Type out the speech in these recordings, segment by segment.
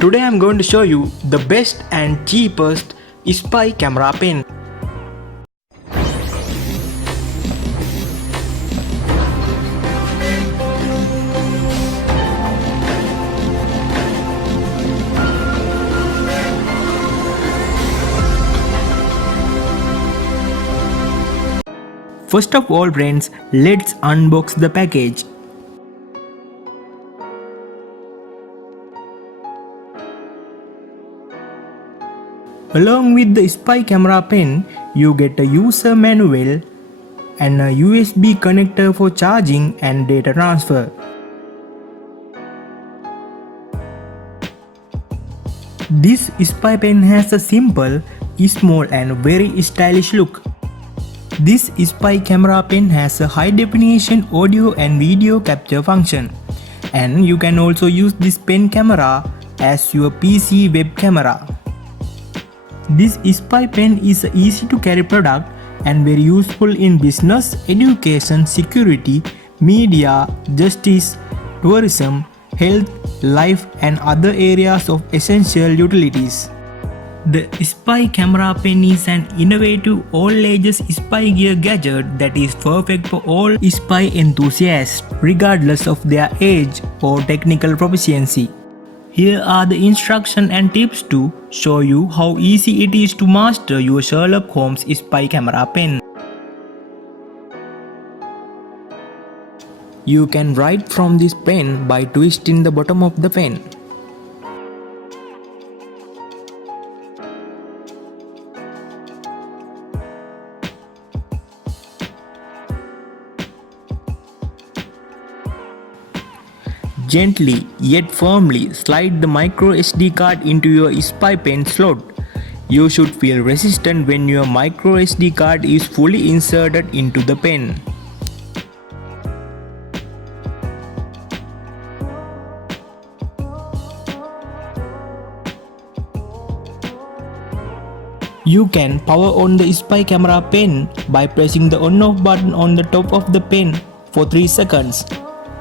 Today I'm going to show you the best and cheapest spy camera pen. First of all friends, let's unbox the package. Along with the spy camera pen, you get a user manual and a USB connector for charging and data transfer. This spy pen has a simple, small and very stylish look. This spy camera pen has a high definition audio and video capture function, and you can also use this pen camera as your PC web camera. This spy pen is an easy to carry product and very useful in business, education, security, media, justice, tourism, health, life and other areas of essential utilities. The spy camera pen is an innovative all-ages spy gear gadget that is perfect for all spy enthusiasts, regardless of their age or technical proficiency. Here are the instructions and tips to show you how easy it is to master your Sherlock Holmes spy camera pen. You can write from this pen by twisting the bottom of the pen. Gently yet firmly slide the micro SD card into your spy pen slot. You should feel resistant when your micro SD card is fully inserted into the pen. You can power on the spy camera pen by pressing the on-off button on the top of the pen for 3 seconds.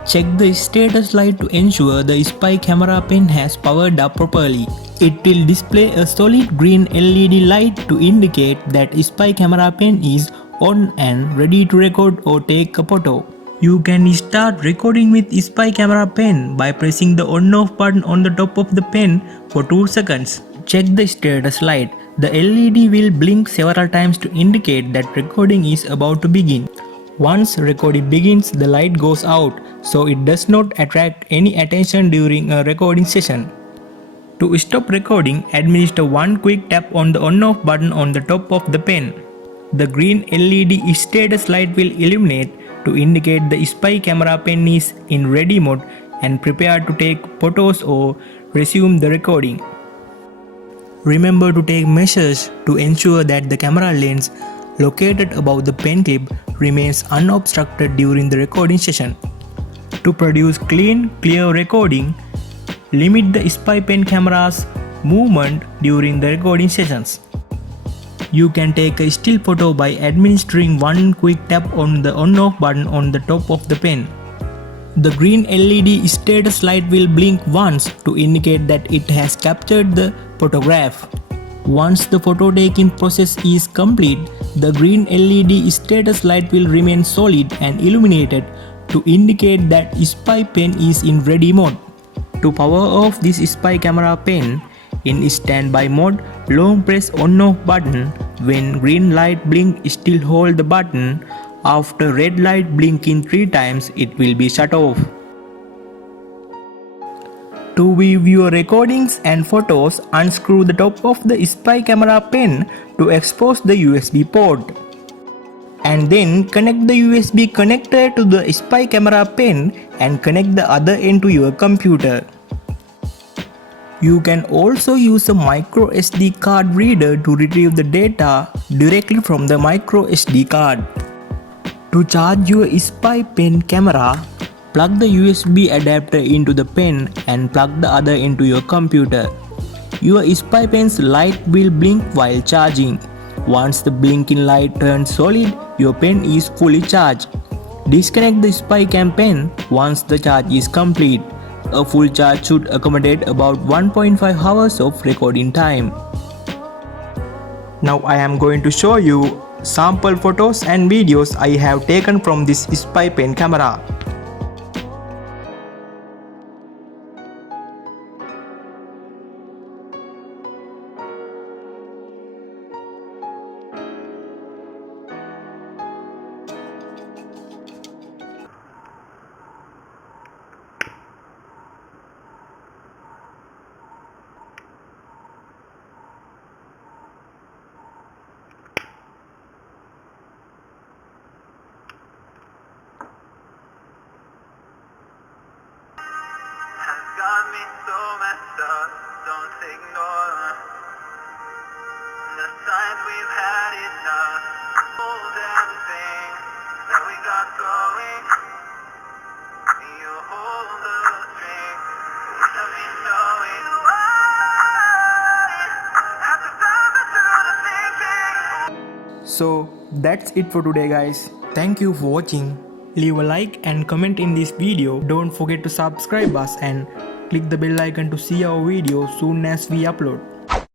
Check the status light to ensure the spy camera pen has powered up properly. It will display a solid green LED light to indicate that spy camera pen is on and ready to record or take a photo. You can start recording with spy camera pen by pressing the on-off button on the top of the pen for 2 seconds. Check the status light. The LED will blink several times to indicate that recording is about to begin. Once recording begins, the light goes out, so it does not attract any attention during a recording session. To stop recording, administer one quick tap on the on-off button on the top of the pen. The green LED status light will illuminate to indicate the spy camera pen is in ready mode and prepared to take photos or resume the recording. Remember to take measures to ensure that the camera lens located above the pen clip remains unobstructed during the recording session. To produce clean, clear recording, limit the spy pen camera's movement during the recording sessions. You can take a still photo by administering one quick tap on the on-off button on the top of the pen. The green LED status light will blink once to indicate that it has captured the photograph. Once the photo taking process is complete, the green LED status light will remain solid and illuminated to indicate that spy pen is in ready mode. To power off this spy camera pen, in standby mode, long press on-off button. When green light blink, still hold the button. After red light blinking 3 times, it will be shut off. To view your recordings and photos, unscrew the top of the spy camera pen to expose the USB port. And then connect the USB connector to the spy camera pen and connect the other end to your computer. You can also use a micro SD card reader to retrieve the data directly from the micro SD card. To charge your spy pen camera, plug the USB adapter into the pen and plug the other into your computer. Your spy pen's light will blink while charging. Once the blinking light turns solid, your pen is fully charged. Disconnect the spy cam pen once the charge is complete. A full charge should accommodate about 1.5 hours of recording time. Now I am going to show you sample photos and videos I have taken from this spy pen camera. Got me so messed up, don't ignore the signs we've had enough. Hold everything that we got going. You hold the string without me knowing why. After thumbing through the thinking. So that's it for today guys. Thank you for watching. Leave a like and comment in this video. Don't forget to subscribe us and click the bell icon to see our videos soon as we upload.